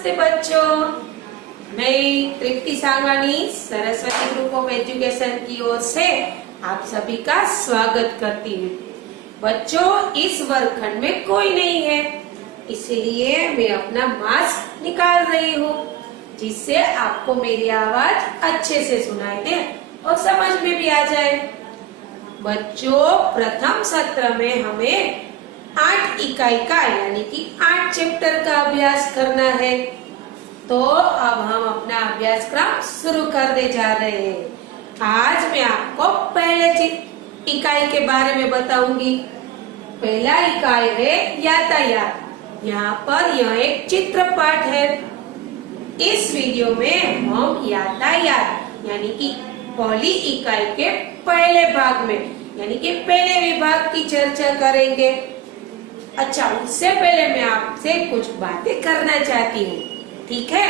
नमस्ते बच्चों, मैं तृप्ति सांगानी सरस्वती ग्रुप ऑफ एजुकेशन की ओर से आप सभी का स्वागत करती हूँ। बच्चों, इस वर्गखंड में कोई नहीं है, इसलिए मैं अपना मास्क निकाल रही हूँ जिससे आपको मेरी आवाज अच्छे से सुनाई दे और समझ में भी आ जाए। बच्चों, प्रथम सत्र में हमें 8 इकाई का यानी कि 8 चैप्टर का अभ्यास करना है। तो अब हम अपना अभ्यासक्रम शुरू करने जा रहे हैं। आज मैं आपको पहले इकाई के बारे में बताऊंगी। पहला इकाई है यातायात। यहाँ पर यह एक चित्रपट है। इस वीडियो में हम यातायात यानी कि पहली इकाई के पहले भाग में यानी कि पहले विभाग की चर्चा करेंगे। अच्छा, उससे पहले मैं आपसे कुछ बातें करना चाहती हूँ, ठीक है?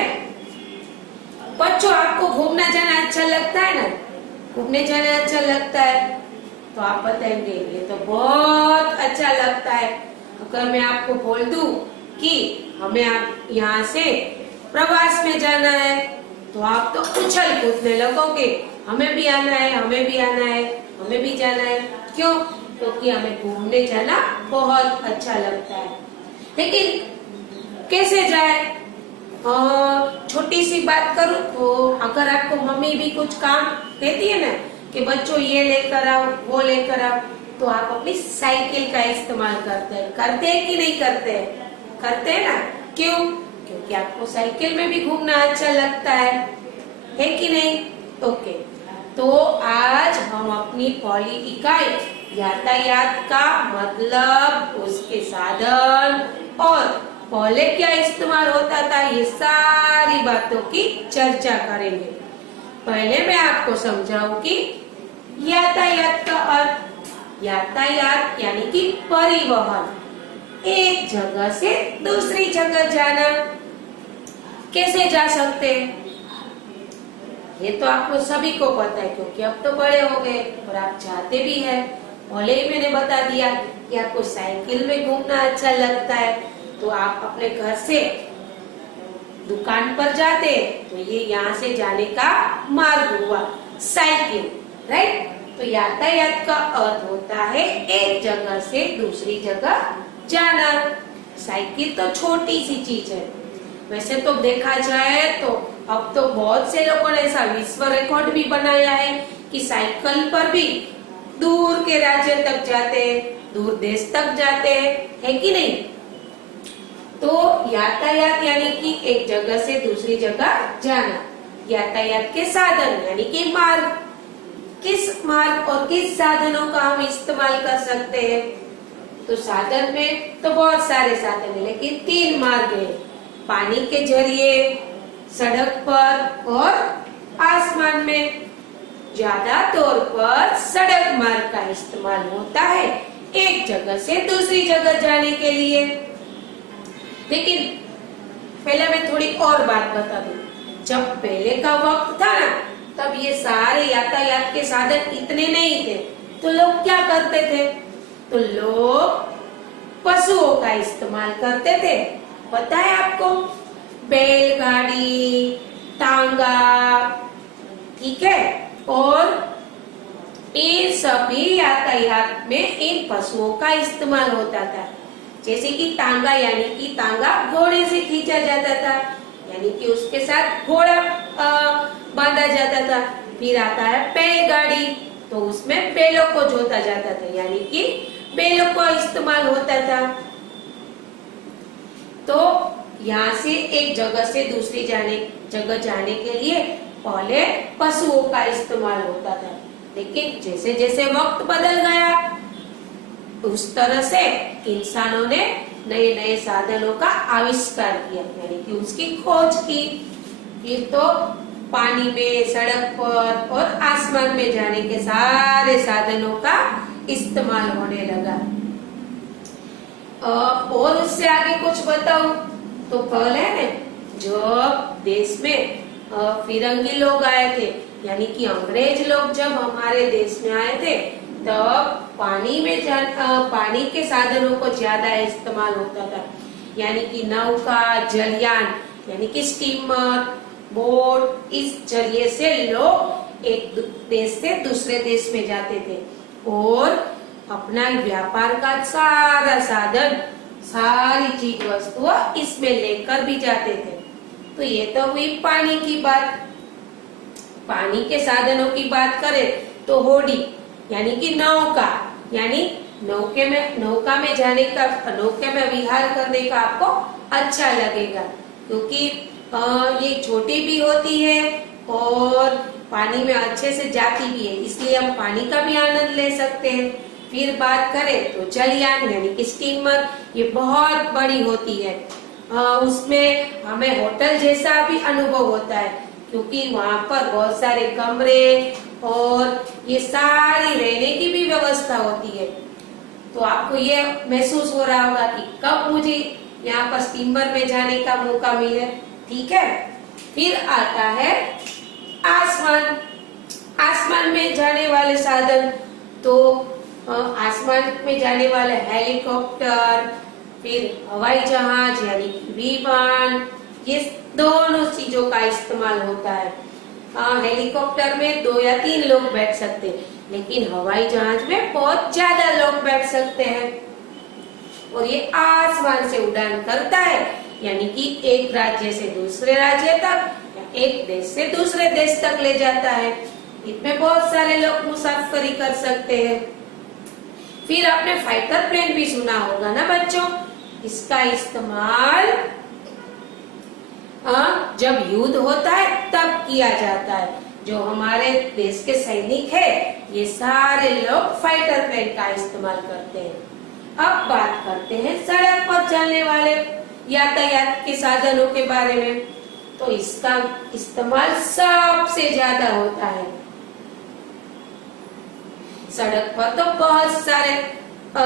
बच्चों, आपको घूमना जाना अच्छा लगता है ना? घूमने जाना अच्छा लगता है तो आप बताएंगे ये तो बहुत अच्छा लगता है। अगर मैं आपको बोल दूं कि हमें आप यहाँ से प्रवास में जाना है तो आप तो उछल कूदने लगोगे, हमें भी आना है, हमें भी आना है, हमें भी जाना है। क्यों? क्योंकि हमें घूमने जाना बहुत अच्छा लगता है। लेकिन कैसे जाए? छोटी सी बात करूं तो अगर आपको मम्मी भी कुछ काम कहती है ना कि बच्चों ये लेकर आओ, वो लेकर आओ, तो आप अपनी साइकिल का इस्तेमाल करते हैं कि नहीं करते हैं? करते हैं ना? क्यों? क्योंकि आपको साइकिल में भी घूमना अच्छा लगता है कि नहीं? ओके, तो आज हम अपनी पहली इकाई यातायात का मतलब, उसके साधन और पहले क्या इस्तेमाल होता था, ये सारी बातों की चर्चा करेंगे। पहले मैं आपको समझाऊं कि यातायात का अर्थ। यातायात यानी कि परिवहन, एक जगह से दूसरी जगह जाना। कैसे जा सकते हैं ये तो आपको सभी को पता है, क्योंकि अब तो बड़े हो गए और आप चाहते भी हैं। पहले ही मैंने बता दिया कि आपको साइकिल में घूमना अच्छा लगता है, तो आप अपने घर से दुकान पर जाते तो ये यहाँ से जाने का मार्ग हुआ साइकिल, राइट? तो यातायात का अर्थ होता है एक जगह से दूसरी जगह जाना। साइकिल तो छोटी सी चीज है। वैसे तो देखा जाए तो अब तो बहुत से लोगों ने ऐसा विश्व रिकॉर्ड भी बनाया है कि साइकिल पर भी दूर के राज्य तक जाते हैं, दूर देश तक जाते हैं, है कि नहीं? तो यातायात यानी कि एक जगह से दूसरी जगह जाना। यातायात के साधन यानी कि मार्ग। किस मार्ग और किस साधनों का हम इस्तेमाल कर सकते हैं? तो साधन में तो बहुत सारे साधन है, लेकिन 3 मार्ग है। पानी के जरिए, सड़क पर और आसमान में। ज्यादा तौर पर सड़क मार्ग का इस्तेमाल होता है एक जगह से दूसरी जगह जाने के लिए। लेकिन पहले मैं थोड़ी और बात बता दूं। जब पहले का वक्त था ना, तब ये सारे यातायात के साधन इतने नहीं थे, तो लोग क्या करते थे? तो लोग पशुओं का इस्तेमाल करते थे। पता है आपको? बैलगाड़ी, तांगा, ठीक है? और इन सभी यातायात में इन पशुओं का इस्तेमाल होता था। जैसे कि तांगा यानी कि तांगा घोड़े से खींचा जाता था, यानी कि उसके साथ घोड़ा बांधा जाता था। फिर आता है बैलगाड़ी, तो उसमें बैलों को जोता जाता था, यानी कि बैलों का इस्तेमाल होता था। तो यहाँ से एक जगह से दूसरी जगह जाने के लिए पहले पशुओं का इस्तेमाल होता था, लेकिन जैसे जैसे वक्त बदल गया उस तरह से इंसानों ने नए नए साधनों का आविष्कार किया, यानी कि उसकी खोज की। फिर तो पानी में, सड़क पर और आसमान में जाने के सारे साधनों का इस्तेमाल होने लगा। और उससे आगे कुछ बताऊं तो पहले जब देश में फिरंगी लोग आए थे, यानी कि अंग्रेज लोग जब हमारे देश में आए थे, तब पानी के साधनों को ज्यादा इस्तेमाल होता था, यानी कि नौका, जलयान, यानी कि स्टीमर, बोट, इस जरिए से लोग एक देश से दूसरे देश में जाते थे और अपना व्यापार का सारा साधन, सारी चीज वस्तुएं इसमें लेकर भी जाते थे। तो ये तो हुई पानी की बात। पानी के साधनों की बात करें तो होड़ी यानी कि नौका, यानी नौका में जाने का, नौके में विहार करने का आपको अच्छा लगेगा, क्योंकि ये छोटी भी होती है और पानी में अच्छे से जाती भी है, इसलिए हम पानी का भी आनंद ले सकते हैं। फिर बात करें तो जलयान यानी कि स्टीमर, ये बहुत बड़ी होती है। उसमें हमें होटल जैसा भी अनुभव होता है, क्योंकि वहाँ पर बहुत सारे कमरे और ये सारी रहने की भी व्यवस्था होती है। तो आपको ये महसूस हो रहा होगा कि कब मुझे यहाँ पर स्टीमर में जाने का मौका मिले। ठीक है, फिर आता है आसमान। आसमान में जाने वाले साधन, तो आसमान में जाने वाले हेलीकॉप्टर, फिर हवाई जहाज यानी विमान, ये दोनों चीजों का इस्तेमाल होता है। हेलीकॉप्टर में 2 या 3 लोग बैठ सकते हैं, लेकिन हवाई जहाज में बहुत ज्यादा लोग बैठ सकते हैं। और ये आसमान से उड़ान करता है, यानी कि एक राज्य से दूसरे राज्य तक या एक देश से दूसरे देश तक ले जाता है। इसमें बहुत सारे लोग मुसाफिरी कर सकते हैं। फिर आपने फाइटर प्लेन भी सुना होगा ना बच्चों, इसका इस्तेमाल जब युद्ध होता है तब किया जाता है। जो हमारे देश के सैनिक है, ये सारे लोग फाइटर प्लेन का इस्तेमाल करते हैं। अब बात करते हैं सड़क पर चलने वाले यातायात के साधनों के बारे में। तो इसका इस्तेमाल सबसे ज्यादा होता है। सड़क पर तो बहुत सारे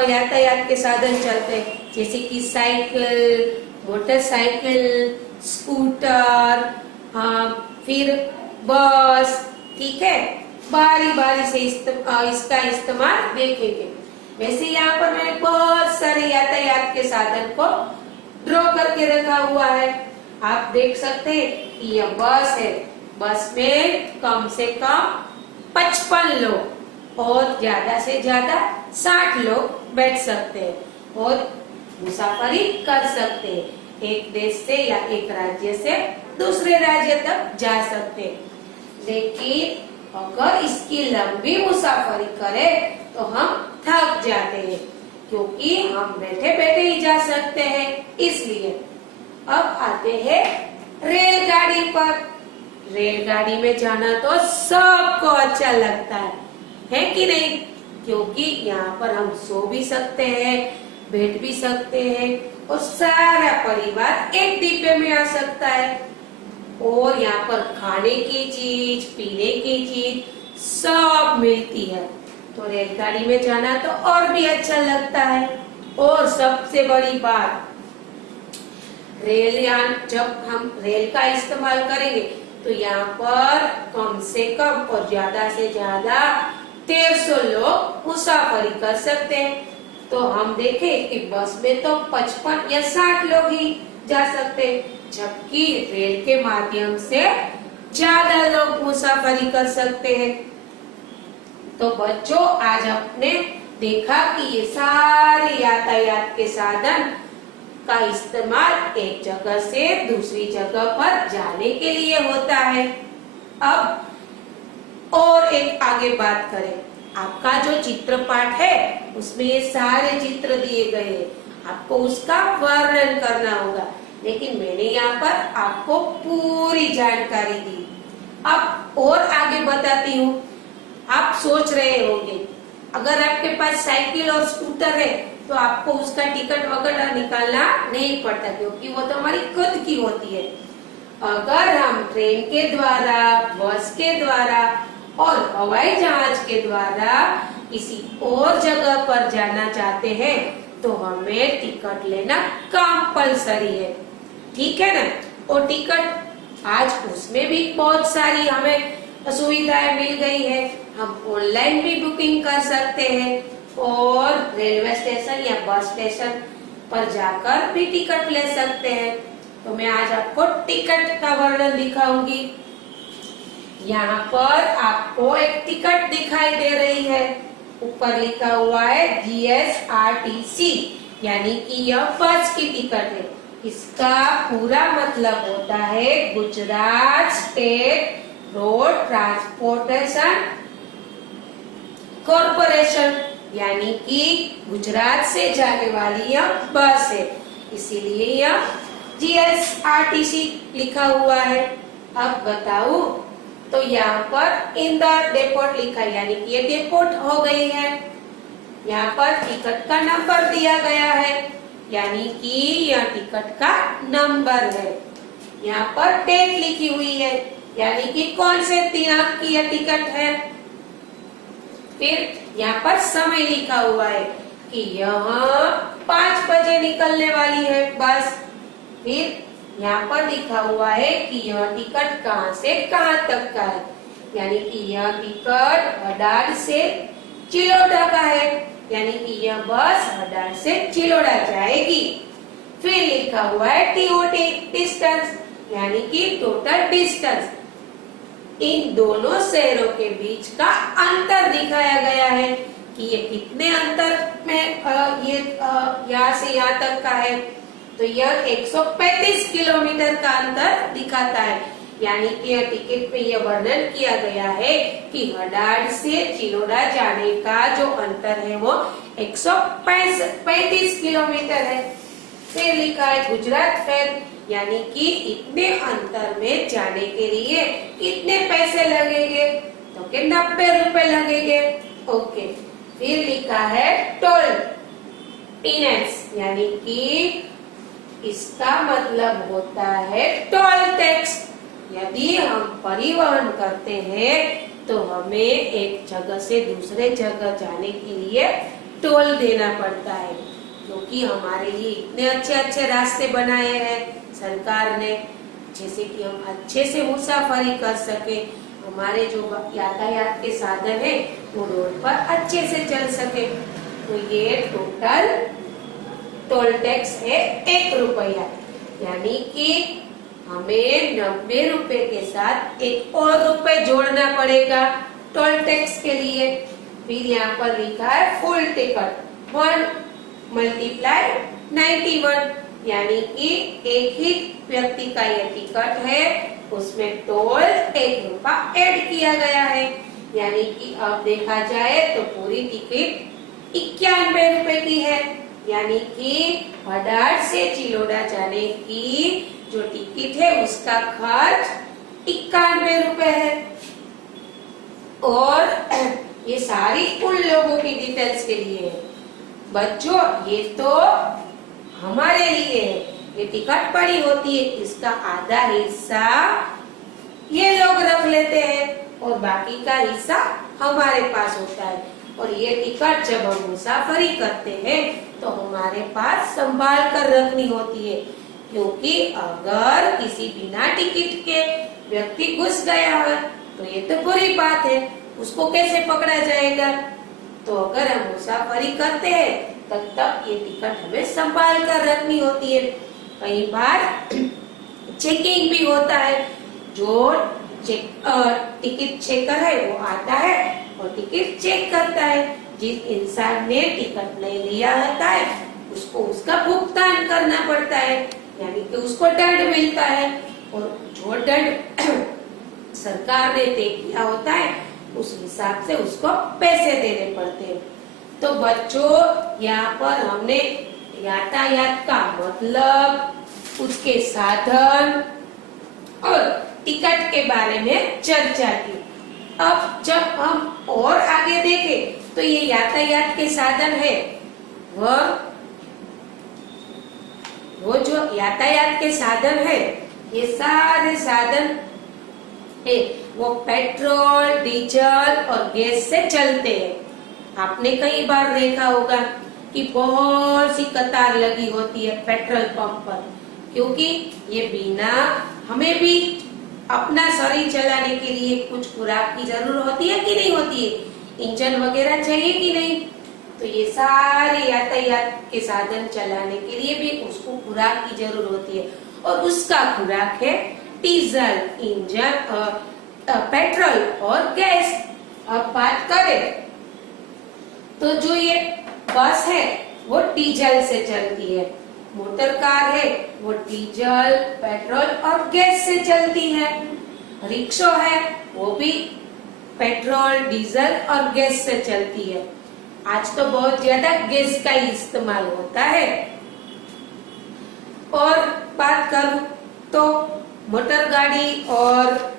यातायात के साधन चलते हैं, जैसे कि साइकिल, मोटरसाइकिल, स्कूटर, फिर बस। ठीक है, बारी बारी से इसका इस्तेमाल देखेंगे। वैसे यहाँ पर मैंने बहुत सारे यातायात के साधन को ड्रॉ करके रखा हुआ है। आप देख सकते हैं कि यह बस है। बस में कम से कम 55 लोग और ज्यादा से ज्यादा 60 लोग बैठ सकते हैं और मुसाफरी कर सकते हैं। एक देश से या एक राज्य से दूसरे राज्य तक जा सकते हैं। लेकिन अगर इसकी लंबी मुसाफरी करें तो हम थक जाते हैं, क्योंकि हम बैठे बैठे ही जा सकते हैं, इसलिए। अब आते हैं रेलगाड़ी पर। रेलगाड़ी में जाना तो सबको अच्छा लगता है कि नहीं? क्योंकि यहाँ पर हम सो भी सकते हैं, बैठ भी सकते हैं और सारा परिवार एक डिब्बे में आ सकता है। और यहाँ पर खाने की चीज, पीने की चीज सब मिलती है। तो रेलगाड़ी में जाना तो और भी अच्छा लगता है। और सबसे बड़ी बात, रेलयान, जब हम रेल का इस्तेमाल करेंगे तो यहाँ पर कम से कम और ज्यादा से ज्यादा 150 लोग मुसाफरी कर सकते हैं। तो हम देखें कि बस में तो 55 या 60 लोग ही जा सकते हैं, जबकि रेल के माध्यम से ज्यादा लोग मुसाफरी कर सकते हैं। तो बच्चों, आज आपने देखा कि ये सारे यातायात के साधन का इस्तेमाल एक जगह से दूसरी जगह पर जाने के लिए होता है। अब और एक आगे बात करें, आपका जो चित्रपाठ है उसमें ये सारे चित्र दिए गए हैं, आपको उसका वर्णन करना होगा। लेकिन मैंने यहाँ पर आपको पूरी जानकारी दी। अब और आगे बताती हूँ। आप सोच रहे होंगे, अगर आपके पास साइकिल और स्कूटर है तो आपको उसका टिकट वगैरह निकालना नहीं पड़ता, क्योंकि वो तो हमारी खुद की होती है। अगर हम ट्रेन के द्वारा, बस के द्वारा और हवाई जहाज के द्वारा किसी और जगह पर जाना चाहते हैं तो हमें टिकट लेना कंपलसरी है। ठीक है ना? और टिकट आज उसमें भी बहुत सारी हमें सुविधाएं मिल गई है। हम ऑनलाइन भी बुकिंग कर सकते हैं और रेलवे स्टेशन या बस स्टेशन पर जाकर भी टिकट ले सकते हैं। तो मैं आज आपको टिकट का वर्णन दिखाऊंगी। यहाँ पर आपको एक टिकट दिखाई दे रही है, ऊपर लिखा हुआ है GSRTC, यानी कि यह बस की टिकट है। इसका पूरा मतलब होता है Gujarat state road transportation corporation, यानी कि गुजरात से जाने वाली यह बस है, इसीलिए यह GSRTC लिखा हुआ है। अब बताओ, तो यहाँ पर इंदौर डेपोट लिखा है, यानी कि ये डेपोट हो गई है। यहाँ पर टिकट का नंबर दिया गया है, यानी कि यह टिकट का नंबर है। यहाँ पर डेट लिखी हुई है, यानी कि कौन से दिनांक की यह टिकट है। फिर यहाँ पर समय लिखा हुआ है कि यहाँ 5 बजे निकलने वाली है बस। फिर यहाँ पर लिखा हुआ है कि यह टिकट कहाँ से कहाँ तक का है, यानी कि यह टिकट हडार से चिलोड़ा का है, यानी कि यह बस हडार से चिलोड़ा जाएगी। फिर लिखा हुआ है TOT डिस्टेंस, यानी कि टोटल डिस्टेंस। इन दोनों शहरों के बीच का अंतर दिखाया गया है कि ये कितने अंतर में यहाँ से यहाँ तक का है। तो यह 135 किलोमीटर का अंतर दिखाता है, यानी कि यह टिकट पे यह वर्णन किया गया है कि हडार से चिलोड़ा जाने का जो अंतर है वो 135 किलोमीटर है। फिर लिखा है गुजरात फेयर, यानी कि इतने अंतर में जाने के लिए कितने पैसे लगेंगे, तो के 90 रुपए लगेंगे। ओके। फिर लिखा है टोल टेक्स, यानी कि इसका मतलब होता है टोल टैक्स। यदि हम परिवहन करते हैं तो हमें एक जगह से दूसरे जगह जाने के लिए टोल देना पड़ता है, क्योंकि हमारे लिए इतने अच्छे अच्छे रास्ते बनाए हैं सरकार ने, जैसे कि हम अच्छे से मुसाफरी कर सके, हमारे जो यातायात के साधन है वो रोड पर अच्छे से चल सके। तो ये टोटल टोल टैक्स है 1 रुपया, यानी कि हमें 90 रुपए के साथ 1 और रुपए जोड़ना पड़ेगा टोल टैक्स के लिए। फिर यहाँ पर लिखा है फुल टिकट 1 मल्टीप्लाई 91, यानी कि एक ही व्यक्ति का यह टिकट है, उसमें टोल 1 रुपया ऐड किया गया है, यानी कि अब देखा जाए तो पूरी टिकट 91 रुपए की है, यानी कि हडार से चिलोड़ा जाने की जो टिकट है उसका खर्च 91 रुपए है। और ये सारी उन लोगों की डिटेल्स के लिए है बच्चों, ये तो हमारे लिए है। ये टिकट पड़ी होती है, इसका आधा हिस्सा ये लोग रख लेते हैं और बाकी का हिस्सा हमारे पास होता है। और ये टिकट जब हम मुसाफरी करते हैं तो हमारे पास संभाल कर रखनी होती है, क्योंकि अगर किसी बिना टिकट के व्यक्ति घुस गया है तो ये तो बुरी बात है, उसको कैसे पकड़ा जाएगा। तो अगर हम मुसाफरी करते हैं तब तक ये टिकट हमें संभाल कर रखनी होती है। कई बार चेकिंग भी होता है, जो टिकट चेकर है वो आता है और टिकट चेक करता है। जिस इंसान ने टिकट नहीं लिया होता है उसको उसका भुगतान करना पड़ता है, यानी कि उसको दंड मिलता है, और जो दंड सरकार ने तय किया होता है उस हिसाब से उसको पैसे देने पड़ते हैं। तो बच्चों, यहाँ पर हमने यातायात का मतलब, उसके साधन और टिकट के बारे में चर्चा की। अब जब हम और आगे देखें तो ये यातायात के साधन है, वो जो यातायात के साधन है, ये सारे साधन है वो पेट्रोल, डीजल और गैस से चलते हैं। आपने कई बार देखा होगा कि बहुत सी कतार लगी होती है पेट्रोल पंप पर, क्योंकि ये बिना, हमें भी अपना शरीर चलाने के लिए कुछ खुराक की जरूरत होती है कि नहीं होती है, इंजन वगैरह चाहिए कि नहीं। तो ये सारे यातायात के साधन चलाने के लिए भी उसको खुराक की जरूरत होती है, और उसका खुराक है डीजल, इंजन, पेट्रोल और गैस। अब बात करें तो जो ये बस है वो डीजल से चलती है, मोटर कार है वो डीजल, पेट्रोल और गैस से चलती है, रिक्शा है वो भी पेट्रोल, डीजल और गैस से चलती है। आज तो बहुत ज्यादा गैस का इस्तेमाल होता है। और बात करूं तो मोटर गाड़ी और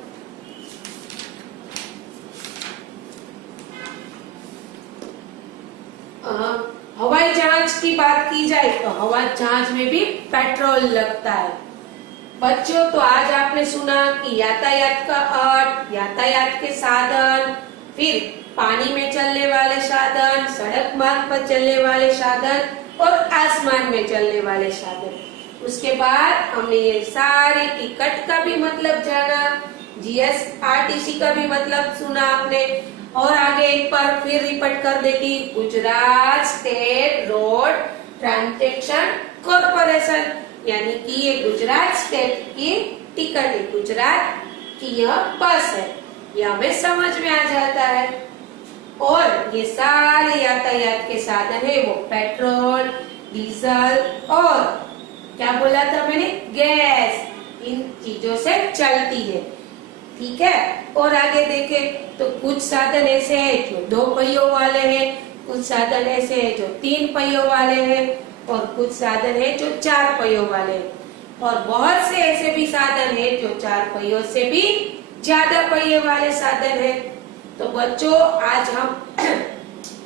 हवाई जहाज की बात की जाए तो हवाई जहाज में भी पेट्रोल लगता है। बच्चों, तो आज आपने सुना कि यातायात का अर्थ, यातायात के साधन, फिर पानी में चलने वाले साधन, सड़क मार्ग पर चलने वाले साधन और आसमान में चलने वाले साधन। उसके बाद हमने ये सारे टिकट का भी मतलब जाना, जीएसआरटीसी का भी मतलब सुना आपने। और आगे एक बार फिर रिपीट कर देती, Gujarat state road transportation corporation, यानी कि ये गुजरात स्टेट की टिकट है, गुजरात की यह बस है, यह हमें समझ में आ जाता है। और ये सारे यातायात के साधन है वो पेट्रोल, डीजल और क्या बोला था मैंने, गैस, इन चीजों से चलती है। ठीक है। और आगे देखें तो कुछ साधन ऐसे हैं जो 2 पहियों वाले हैं, कुछ साधन ऐसे हैं जो 3 पहियों वाले हैं और कुछ साधन है जो 4 पहियों वाले हैं। और बहुत से ऐसे भी साधन है जो 4 पहियों से भी ज्यादा पहिए वाले साधन है। तो बच्चों, आज हम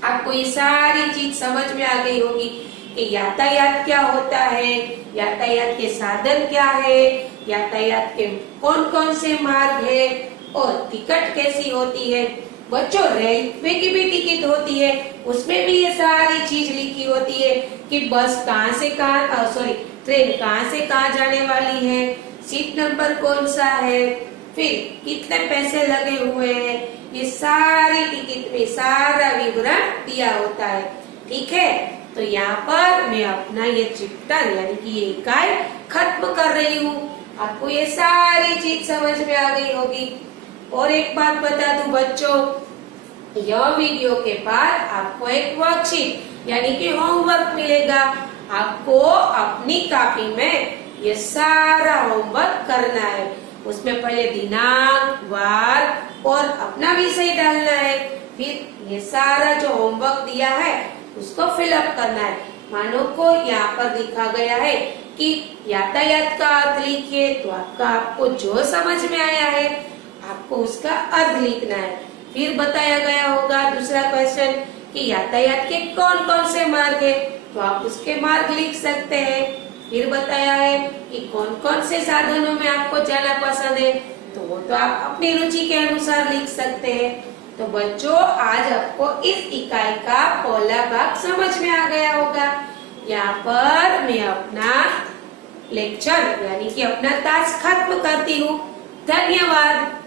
आपको ये सारी चीज समझ में आ गई होगी कि यातायात क्या होता है, यातायात के साधन क्या है, यातायात के कौन कौन से मार्ग है और टिकट कैसी होती है। बच्चों, रेलवे की भी टिकट होती है, उसमें भी ये सारी चीज लिखी होती है कि बस कहाँ से कहाँ, ट्रेन कहाँ से कहाँ जाने वाली है, सीट नंबर कौन सा है, फिर कितने पैसे लगे हुए हैं, ये सारी टिकट में सारा विवरण दिया होता है। ठीक है। तो यहाँ पर मैं अपना ये चैप्टर यानी कि ये इकाई खत्म कर रही हूँ। आपको ये सारी चीज समझ में आ गई होगी। और एक बात बता दूं बच्चों, यह वीडियो के बाद आपको एक वर्कशीट यानी कि होमवर्क मिलेगा। आपको अपनी कॉपी में ये सारा होमवर्क करना है। उसमें पहले दिनांक, वार और अपना विषय डालना है। फिर ये सारा जो होमवर्क दिया है उसको फिलअप करना है। मानो को यहाँ पर लिखा गया है कि यातायात का अर्थ लिखिए, तो आपको जो समझ में आया है आपको उसका अर्थ लिखना है। फिर बताया गया होगा दूसरा क्वेश्चन कि यातायात के कौन कौन से मार्ग है, तो आप उसके मार्ग लिख सकते हैं। फिर बताया है कि कौन कौन से साधनों में आपको जाना पसंद है, तो वो तो आप अपनी रुचि के अनुसार लिख सकते हैं। तो बच्चों, आज आपको इस इकाई का पहला भाग समझ में आ गया होगा। यहाँ पर मैं अपना लेक्चर यानी कि अपना टास्क खत्म करती हूँ। धन्यवाद।